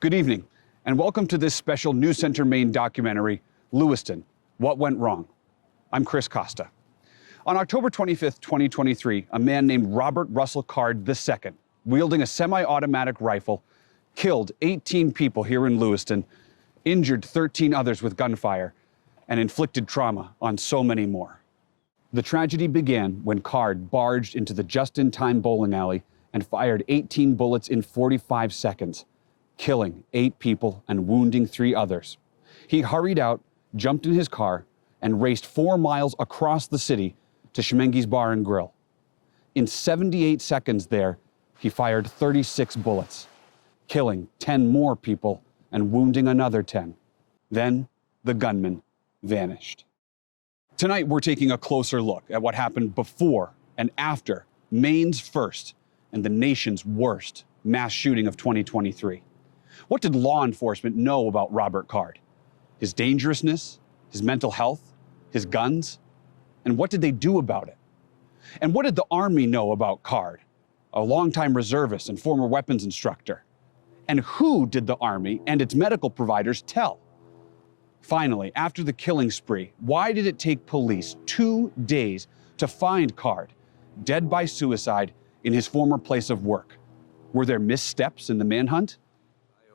Good evening, and welcome to this special News Center Maine documentary, Lewiston, What Went Wrong? I'm Chris Costa. On October 25th, 2023, a man named Robert Russell Card II, wielding a semi-automatic rifle, killed 18 people here in Lewiston, injured 13 others with gunfire, and inflicted trauma on so many more. The tragedy began when Card barged into the just-in-time bowling alley and fired 18 bullets in 45 seconds, killing 8 people and wounding 3 others. He hurried out, jumped in his car, and raced 4 miles across the city to Schemengees Bar and Grill. In 78 seconds there, he fired 36 bullets, killing 10 more people and wounding another 10. Then the gunman vanished. Tonight, we're taking a closer look at what happened before and after Maine's first and the nation's worst mass shooting of 2023. What did law enforcement know about Robert Card? His dangerousness, his mental health, his guns? And what did they do about it? And what did the Army know about Card, a longtime reservist and former weapons instructor? And who did the Army and its medical providers tell? Finally, after the killing spree, why did it take police 2 days to find Card, dead by suicide in his former place of work? Were there missteps in the manhunt?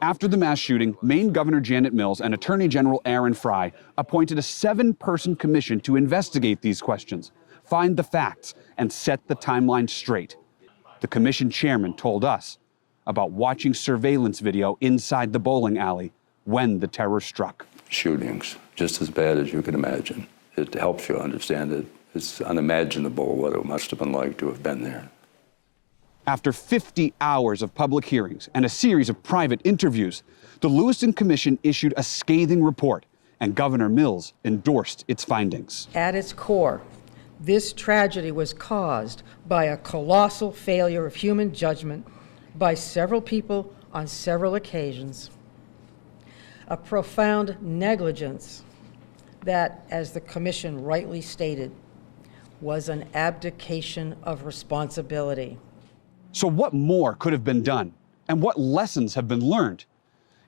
After the mass shooting, Maine Governor Janet Mills and Attorney General Aaron Frey appointed a 7-person commission to investigate these questions, find the facts, and set the timeline straight. The commission chairman told us about watching surveillance video inside the bowling alley when the terror struck. Shootings, just as bad as you can imagine. It helps you understand it. It's unimaginable what it must have been like to have been there. After 50 hours of public hearings and a series of private interviews, the Lewiston Commission issued a scathing report, and Governor Mills endorsed its findings. At its core, this tragedy was caused by a colossal failure of human judgment by several people on several occasions, a profound negligence that, as the Commission rightly stated, was an abdication of responsibility. So what more could have been done? And what lessons have been learned?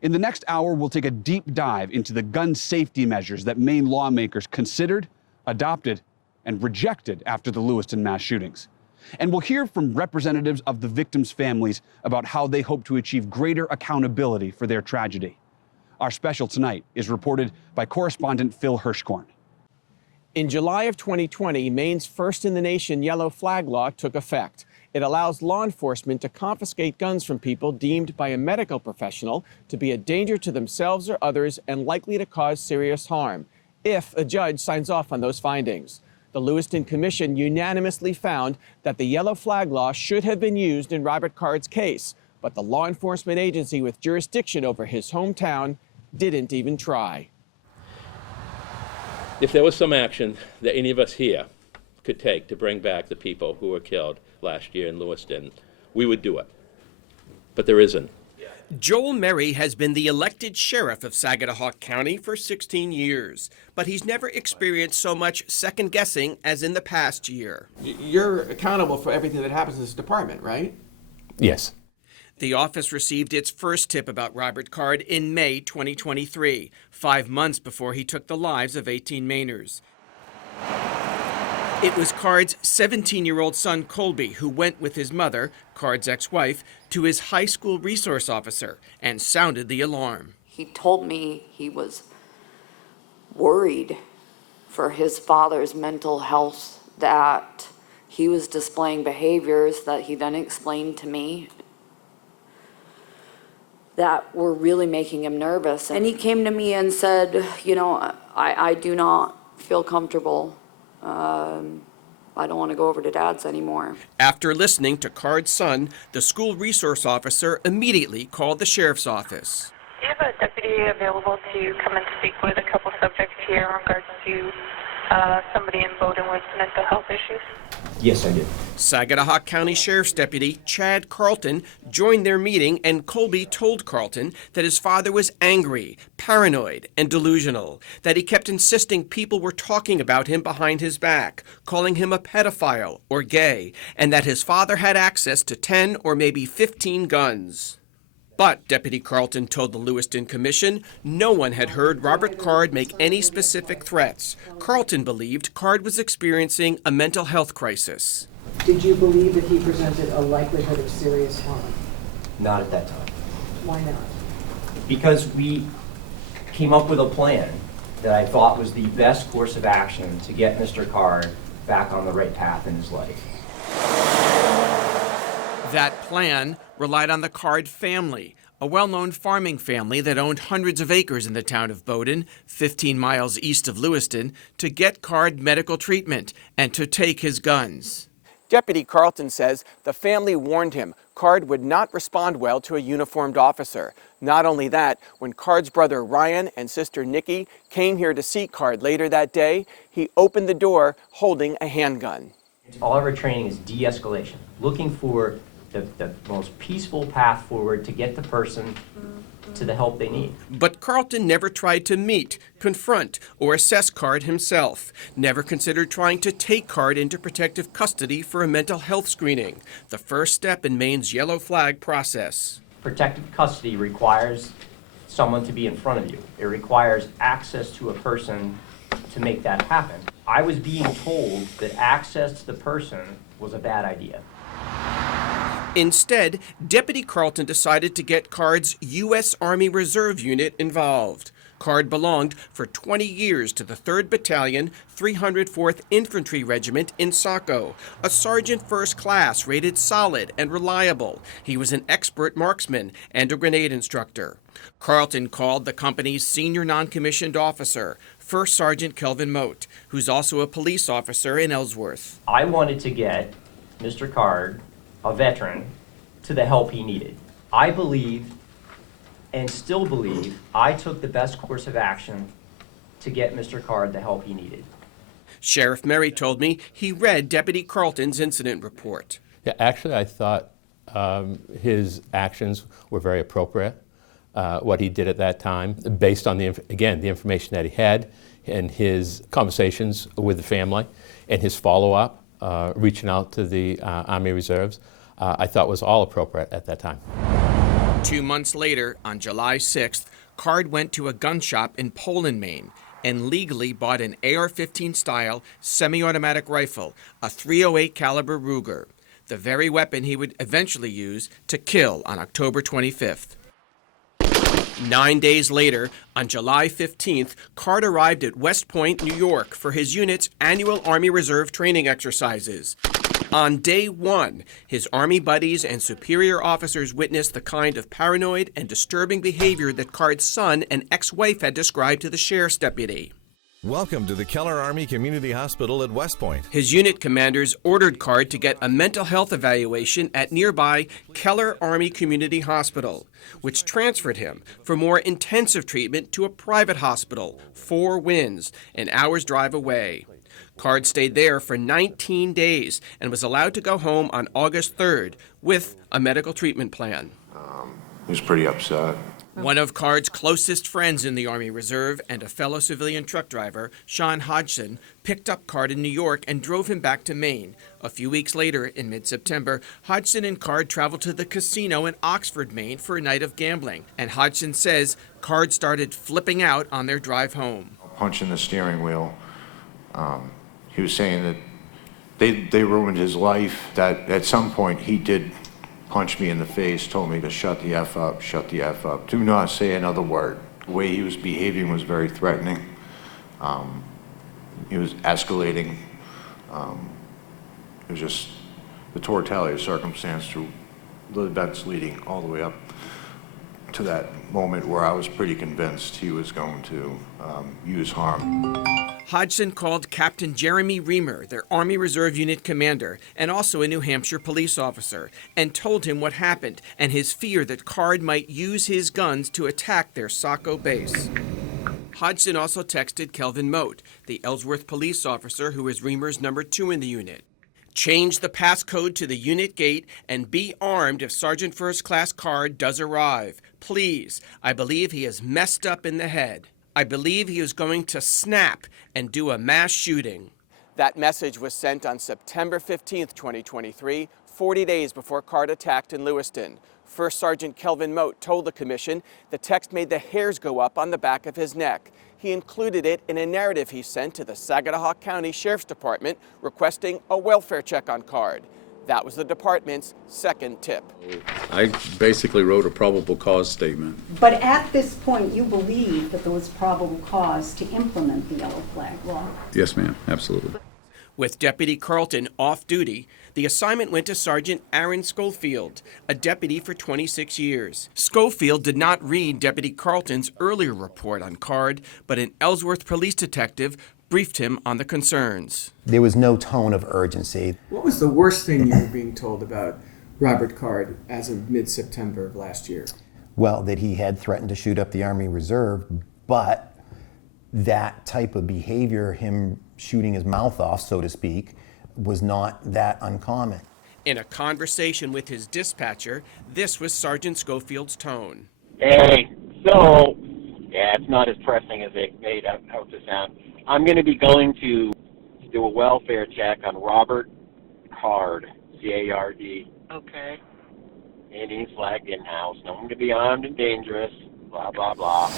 In the next hour, we'll take a deep dive into the gun safety measures that Maine lawmakers considered, adopted, and rejected after the Lewiston mass shootings. And we'll hear from representatives of the victims' families about how they hope to achieve greater accountability for their tragedy. Our special tonight is reported by correspondent Phil Hirschkorn. In July of 2020, Maine's first-in-the-nation yellow flag law took effect. It allows law enforcement to confiscate guns from people deemed by a medical professional to be a danger to themselves or others and likely to cause serious harm, if a judge signs off on those findings. The Lewiston Commission unanimously found that the yellow flag law should have been used in Robert Card's case, but the law enforcement agency with jurisdiction over his hometown didn't even try. If there was some action that any of us here could take to bring back the people who were killed last year in Lewiston, we would do it. But there isn't. Joel Merry has been the elected sheriff of Saginaw County for 16 years, but he's never experienced so much second-guessing as in the past year. You're accountable for everything that happens in this department, right? Yes. The office received its first tip about Robert Card in May 2023, 5 months before he took the lives of 18 Mainers. It was Card's 17-year-old son, Colby, who went with his mother, Card's ex-wife, to his high school resource officer and sounded the alarm. He told me he was worried for his father's mental health, that he was displaying behaviors that he then explained to me that were really making him nervous. And he came to me and said, you know, I do not feel comfortable. I don't want to go over to Dad's anymore. After listening to Card's son, the school resource officer immediately called the sheriff's office. Do you have a deputy available to come and speak with a couple subjects here in regards to somebody in Bowdoin with mental health issues? Yes, I do. Saginaw County Sheriff's Deputy Chad Carlton joined their meeting, and Colby told Carlton that his father was angry, paranoid, and delusional, that he kept insisting people were talking about him behind his back, calling him a pedophile or gay, and that his father had access to 10 or maybe 15 guns. But Deputy Carlton told the Lewiston Commission no one had heard Robert Card make any specific threats. Carlton believed Card was experiencing a mental health crisis. Did you believe that he presented a likelihood of serious harm? Not at that time. Why not? Because we came up with a plan that I thought was the best course of action to get Mr. Card back on the right path in his life. That plan relied on the Card family, a well-known farming family that owned hundreds of acres in the town of Bowdoin, 15 miles east of Lewiston, to get Card medical treatment and to take his guns. Deputy Carlton says the family warned him Card would not respond well to a uniformed officer. Not only that, when Card's brother Ryan and sister Nikki came here to see Card later that day, he opened the door holding a handgun. All of our training is de-escalation, looking for the most peaceful path forward to get the person to the help they need. But Carlton never tried to meet, confront, or assess Card himself. Never considered trying to take Card into protective custody for a mental health screening, the first step in Maine's yellow flag process. Protective custody requires someone to be in front of you. It requires access to a person to make that happen. I was being told that access to the person was a bad idea. Instead, Deputy Carlton decided to get Card's U.S. Army Reserve Unit involved. Card belonged for 20 years to the 3rd Battalion, 304th Infantry Regiment in Saco, a sergeant first class rated solid and reliable. He was an expert marksman and a grenade instructor. Carlton called the company's senior non-commissioned officer, First Sergeant Kelvin Moat, who's also a police officer in Ellsworth. I wanted to get Mr. Card, a veteran, to the help he needed. I believe, and still believe, I took the best course of action to get Mr. Card the help he needed. Sheriff Merry told me he read Deputy Carlton's incident report. Yeah, actually, I thought his actions were very appropriate. What he did at that time, based on the information that he had and his conversations with the family and his follow-up, reaching out to the Army Reserves, I thought was all appropriate at that time. 2 months later, on July 6th, Card went to a gun shop in Poland, Maine, and legally bought an AR-15 style semi-automatic rifle, a .308 caliber Ruger, the very weapon he would eventually use to kill on October 25th. 9 days later, on July 15th, Card arrived at West Point, New York for his unit's annual Army Reserve training exercises. On day one, his Army buddies and superior officers witnessed the kind of paranoid and disturbing behavior that Card's son and ex-wife had described to the sheriff's deputy. Welcome to the Keller Army Community Hospital at West Point. His unit commanders ordered Card to get a mental health evaluation at nearby Keller Army Community Hospital, which transferred him for more intensive treatment to a private hospital, 4 Winds, an hour's drive away. Card stayed there for 19 days and was allowed to go home on August 3rd with a medical treatment plan. He was pretty upset. One of Card's closest friends in the Army Reserve and a fellow civilian truck driver, Sean Hodgson, picked up Card in New York and drove him back to Maine. A few weeks later, in mid-September, Hodgson and Card traveled to the casino in Oxford, Maine for a night of gambling. And Hodgson says Card started flipping out on their drive home. Punching the steering wheel. He was saying that they ruined his life, that at some point he did punch me in the face, told me to shut the F up, shut the F up. Do not say another word. The way he was behaving was very threatening. He was escalating. It was just the totality of circumstance through the events leading all the way up to that moment where I was pretty convinced he was going to use harm. Hodgson called Captain Jeremy Reamer, their Army Reserve Unit commander, and also a New Hampshire police officer, and told him what happened and his fear that Card might use his guns to attack their Saco base. Hodgson also texted Kelvin Moat, the Ellsworth police officer who is Reamer's number 2 in the unit. Change the passcode to the unit gate and be armed if Sergeant First Class Card does arrive. Please, I believe he is messed up in the head. I believe he is going to snap and do a mass shooting. That message was sent on September 15th, 2023, 40 days before Card attacked in Lewiston. First Sergeant Kelvin Moat told the commission the text made the hairs go up on the back of his neck. He included it in a narrative he sent to the Saginaw County Sheriff's Department requesting a welfare check on Card. That was the department's second tip. I basically wrote a probable cause statement. But at this point, you believe that there was probable cause to implement the yellow flag law? Yes, ma'am, absolutely. With Deputy Carlton off duty, the assignment went to Sergeant Aaron Schofield, a deputy for 26 years. Schofield did not read Deputy Carlton's earlier report on Card, but an Ellsworth police detective briefed him on the concerns. There was no tone of urgency. What was the worst thing you were being told about Robert Card as of mid-September of last year? Well, that he had threatened to shoot up the Army Reserve, but that type of behavior, him shooting his mouth off, so to speak, was not that uncommon. In a conversation with his dispatcher, this was Sergeant Schofield's tone. Hey, so, yeah, it's not as pressing as it made out to sound. I'm going to be going to do a welfare check on Robert Card, C-A-R-D. Okay. And he's flagged in-house. No one going to be armed and dangerous, blah, blah, blah.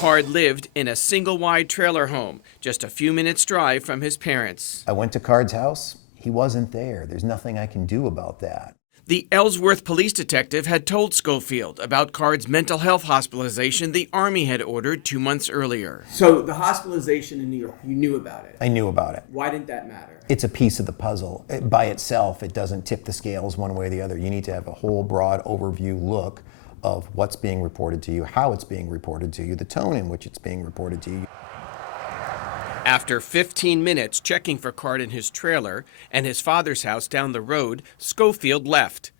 Card lived in a single-wide trailer home, just a few minutes' drive from his parents. I went to Card's house. He wasn't there. There's nothing I can do about that. The Ellsworth police detective had told Schofield about Card's mental health hospitalization the Army had ordered 2 months earlier. So the hospitalization in New York, you knew about it? I knew about it. Why didn't that matter? It's a piece of the puzzle. By itself, it doesn't tip the scales one way or the other. You need to have a whole broad overview look of what's being reported to you, how it's being reported to you, the tone in which it's being reported to you. After 15 minutes checking for Card in his trailer and his father's house down the road, Schofield left.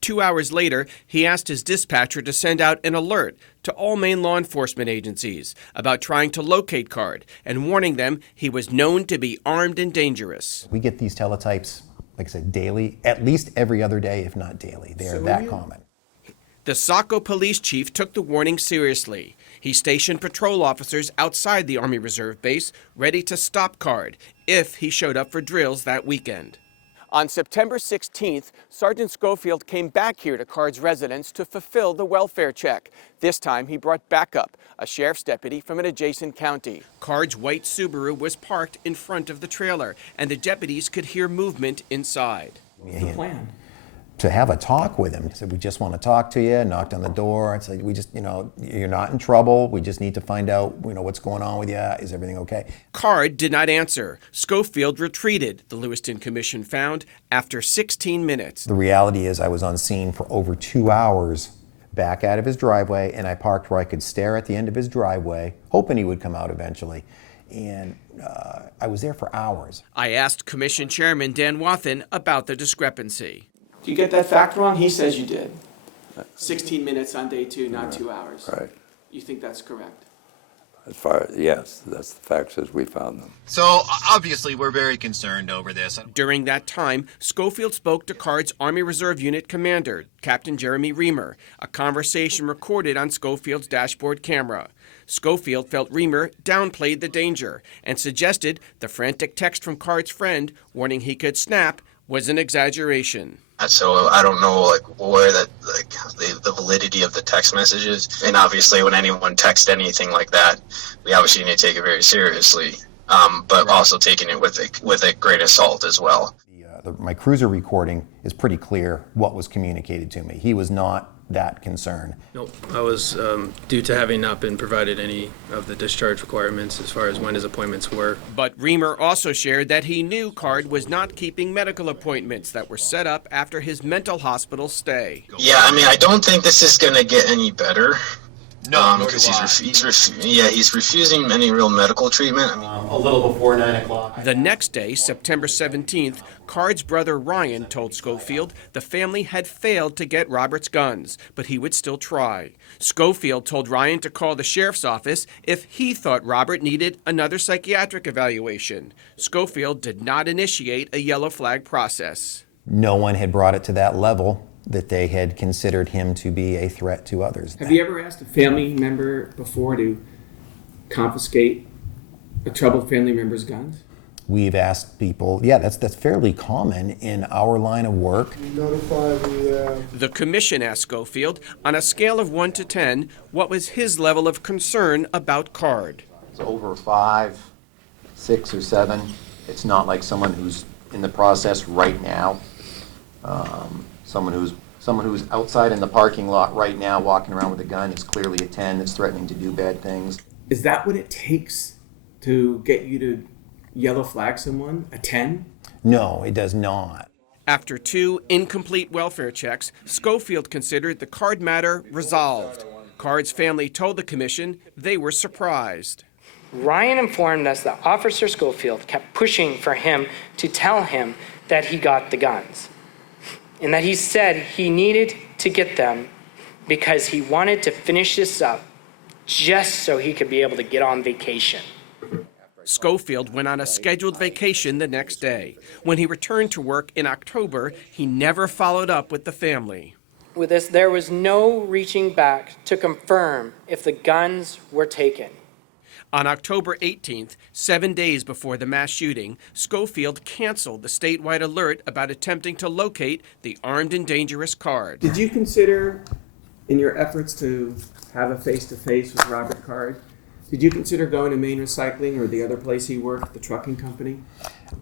2 hours later, he asked his dispatcher to send out an alert to all main law enforcement agencies about trying to locate Card and warning them he was known to be armed and dangerous. We get these teletypes, like I said, daily, at least every other day, if not daily. They are that common. The Saco police chief took the warning seriously. He stationed patrol officers outside the Army Reserve base ready to stop Card if he showed up for drills that weekend. On September 16th, Sergeant Schofield came back here to Card's residence to fulfill the welfare check. This time he brought backup, a sheriff's deputy from an adjacent county. Card's white Subaru was parked in front of the trailer, and the deputies could hear movement inside. What's the plan? To have a talk with him. He said, we just want to talk to you, knocked on the door. I said, we just, you're not in trouble. We just need to find out, what's going on with you. Is everything okay? Card did not answer. Schofield retreated, the Lewiston Commission found, after 16 minutes. The reality is I was on scene for over 2 hours back out of his driveway, and I parked where I could stare at the end of his driveway, hoping he would come out eventually. And I was there for hours. I asked Commission Chairman Dan Wathen about the discrepancy. Do you get that fact wrong? He says you did. 16 minutes on day 2, not 2 hours. Right. You think that's correct? As far as, yes, that's the facts as we found them. So obviously we're very concerned over this. During that time, Schofield spoke to Card's Army Reserve Unit commander, Captain Jeremy Reamer, a conversation recorded on Schofield's dashboard camera. Schofield felt Reamer downplayed the danger and suggested the frantic text from Card's friend warning he could snap was an exaggeration. So I don't know where the validity of the text messages. And obviously when anyone texts anything like that, we obviously need to take it very seriously, but also taking it with a grain of salt as well. My cruiser recording is pretty clear what was communicated to me. He was not that concerned. Nope. I was due to having not been provided any of the discharge requirements as far as when his appointments were. But Reamer also shared that he knew Card was not keeping medical appointments that were set up after his mental hospital stay. Yeah, I don't think this is going to get any better. No, because he's refusing any real medical treatment. A little before 9 o'clock. The next day, September 17th, Card's brother Ryan told Schofield the family had failed to get Robert's guns, but he would still try. Schofield told Ryan to call the sheriff's office if he thought Robert needed another psychiatric evaluation. Schofield did not initiate a yellow flag process. No one had brought it to that level that they had considered him to be a threat to others. Have you ever asked a family member before to confiscate a troubled family member's guns? We've asked people, yeah, that's fairly common in our line of work. The commission asked Schofield, on a scale of 1 to 10, what was his level of concern about Card. It's over 5, 6, or 7. It's not like someone who's in the process right now. Someone who's outside in the parking lot right now walking around with a gun is clearly a 10 that's threatening to do bad things. Is that what it takes to get you to yellow flag someone? A 10? No, it does not. After 2 incomplete welfare checks, Schofield considered the Card matter resolved. Card's family told the commission they were surprised. Ryan informed us that Officer Schofield kept pushing for him to tell him that he got the guns, and that he said he needed to get them because he wanted to finish this up just so he could be able to get on vacation. Schofield went on a scheduled vacation the next day. When he returned to work in October, he never followed up with the family. With this, there was no reaching back to confirm if the guns were taken. On October 18th, 7 days before the mass shooting, Schofield canceled the statewide alert about attempting to locate the armed and dangerous Card. Did you consider, in your efforts to have a face-to-face with Robert Card, did you consider going to Main Recycling or the other place he worked, the trucking company?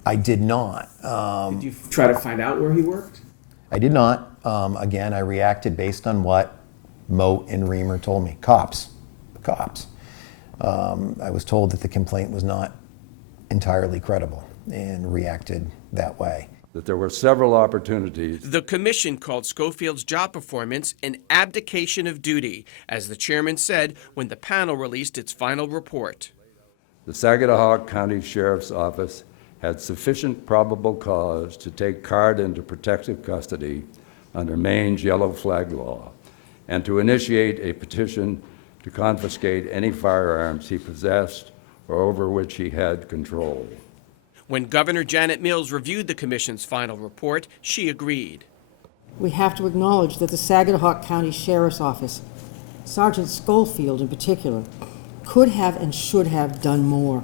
I did not. Did you try to find out where he worked? I did not. Again, I reacted based on what Moat and Reamer told me. Cops. I was told that the complaint was not entirely credible and reacted that way. That there were several opportunities. The commission called Schofield's job performance an abdication of duty, as the chairman said when the panel released its final report. The Saginaw County Sheriff's Office had sufficient probable cause to take Card into protective custody under Maine's yellow flag law and to initiate a petition to confiscate any firearms he possessed or over which he had control. When Governor Janet Mills reviewed the commission's final report, she agreed. We have to acknowledge that the Saginaw County Sheriff's Office, Sergeant Schofield in particular, could have and should have done more.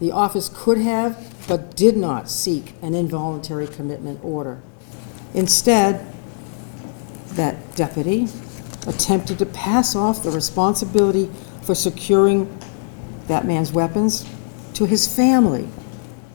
The office could have, but did not seek an involuntary commitment order. Instead, that deputy attempted to pass off the responsibility for securing that man's weapons to his family.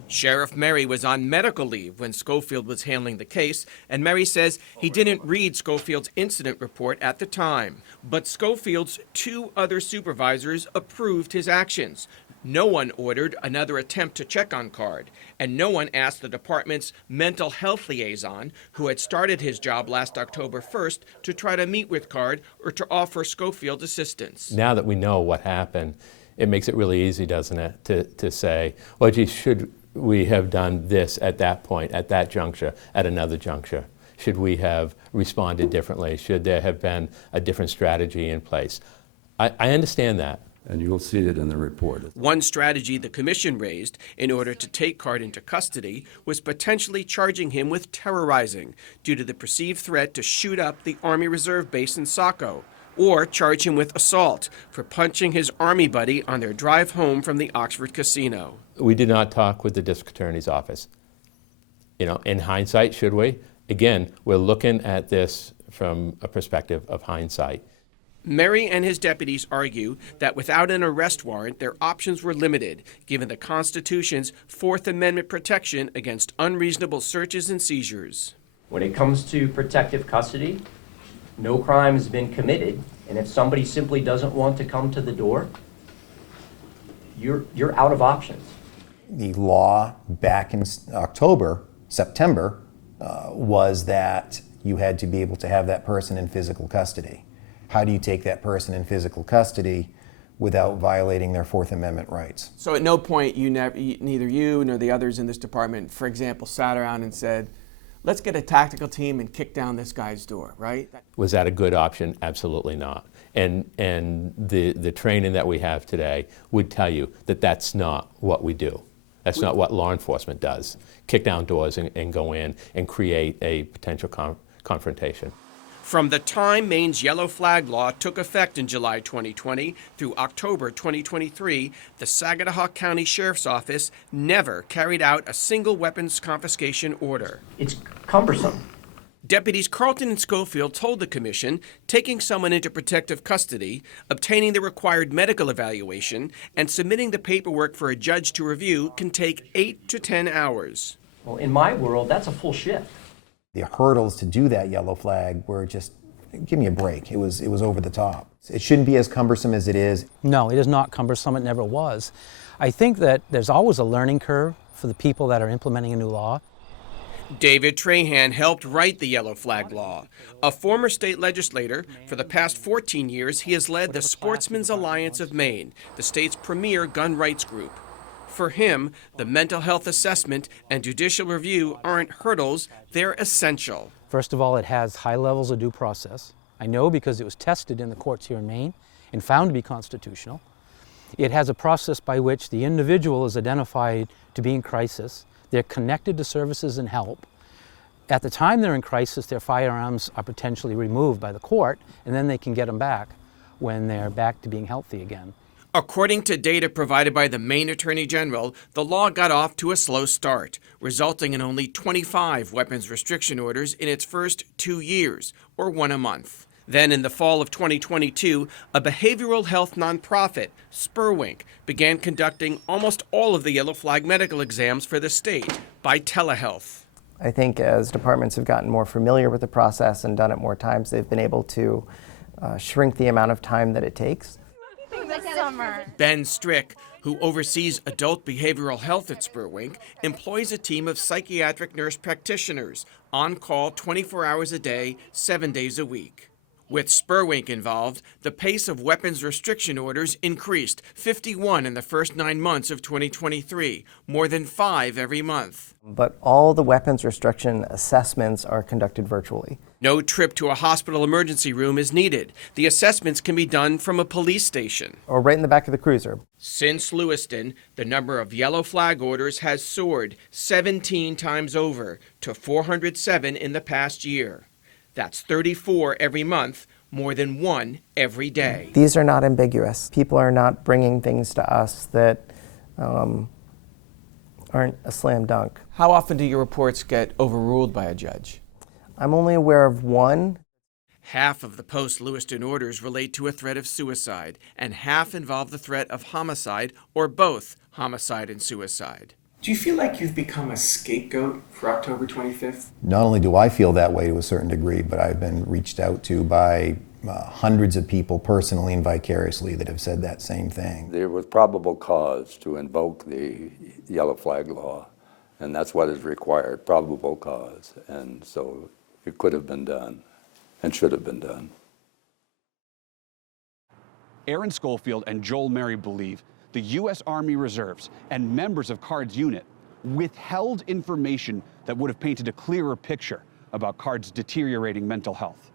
Sheriff Merry was on medical leave when Schofield was handling the case, and Merry says he didn't read Schofield's incident report at the time. But Schofield's 2 other supervisors approved his actions. No one ordered another attempt to check on Card, and no one asked the department's mental health liaison, who had started his job last October 1st, to try to meet with Card or to offer Schofield assistance. Now that we know what happened, it makes it really easy, doesn't it, to say, well, gee, should we have done this at that point, at that juncture, at another juncture? Should we have responded differently? Should there have been a different strategy in place? I understand that. And you'll see it in the report. One strategy the commission raised in order to take Card into custody was potentially charging him with terrorizing due to the perceived threat to shoot up the Army Reserve base in Saco, or charge him with assault for punching his Army buddy on their drive home from the Oxford casino. We did not talk with the district attorney's office. You know, in hindsight, should we? Again, we're looking at this from a perspective of hindsight. Merry and his deputies argue that without an arrest warrant, their options were limited, given the Constitution's Fourth Amendment protection against unreasonable searches and seizures. When it comes to protective custody, no crime has been committed, and if somebody simply doesn't want to come to the door, you're out of options. The law back in September, was that you had to be able to have that person in physical custody. How do you take that person in physical custody without violating their Fourth Amendment rights? So at no point neither you nor the others in this department, for example, sat around and said, let's get a tactical team and kick down this guy's door, right? Was that a good option? Absolutely not. And the training that we have today would tell you that that's not what we do. That's not what law enforcement does. Kick down doors and go in and create a potential confrontation. From the time Maine's yellow flag law took effect in July 2020 through October 2023, the Saginaw County Sheriff's Office never carried out a single weapons confiscation order. It's cumbersome. Deputies Carlton and Schofield told the commission taking someone into protective custody, obtaining the required medical evaluation, and submitting the paperwork for a judge to review can take 8 to 10 hours. Well, in my world, that's a full shift. The hurdles to do that yellow flag were just, give me a break. It was over the top. It shouldn't be as cumbersome as it is. No, it is not cumbersome. It never was. I think that there's always a learning curve for the people that are implementing a new law. David Trahan helped write the yellow flag law. A former state legislator, for the past 14 years, he has led the Sportsmen's Alliance of Maine, the state's premier gun rights group. For him, the mental health assessment and judicial review aren't hurdles, they're essential. First of all, it has high levels of due process. I know because it was tested in the courts here in Maine and found to be constitutional. It has a process by which the individual is identified to be in crisis. They're connected to services and help. At the time they're in crisis, their firearms are potentially removed by the court, and then they can get them back when they're back to being healthy again. According to data provided by the Maine Attorney General, the law got off to a slow start, resulting in only 25 weapons restriction orders in its first 2 years, or one a month. Then in the fall of 2022, a behavioral health nonprofit, Spurwink, began conducting almost all of the yellow flag medical exams for the state by telehealth. I think as departments have gotten more familiar with the process and done it more times, they've been able to shrink the amount of time that it takes. Ben Strick, who oversees adult behavioral health at Spurwink, employs a team of psychiatric nurse practitioners on call 24 hours a day, 7 days a week. With Spurwink involved, the pace of weapons restriction orders increased, 51 in the first 9 months of 2023, more than 5 every month. But all the weapons restriction assessments are conducted virtually. No trip to a hospital emergency room is needed. The assessments can be done from a police station. Or right in the back of the cruiser. Since Lewiston, the number of yellow flag orders has soared 17 times over to 407 in the past year. That's 34 every month, more than 1 every day. These are not ambiguous. People are not bringing things to us that aren't a slam dunk. How often do your reports get overruled by a judge? I'm only aware of one. Half of the post-Lewiston orders relate to a threat of suicide, and half involve the threat of homicide or both homicide and suicide. Do you feel like you've become a scapegoat for October 25th? Not only do I feel that way to a certain degree, but I've been reached out to by hundreds of people personally and vicariously that have said that same thing. There was probable cause to invoke the yellow flag law, and that's what is required, probable cause. And so it could have been done and should have been done. Aaron Schofield and Joel Mary believe the U.S. Army Reserves and members of CARD's unit withheld information that would have painted a clearer picture about CARD's deteriorating mental health.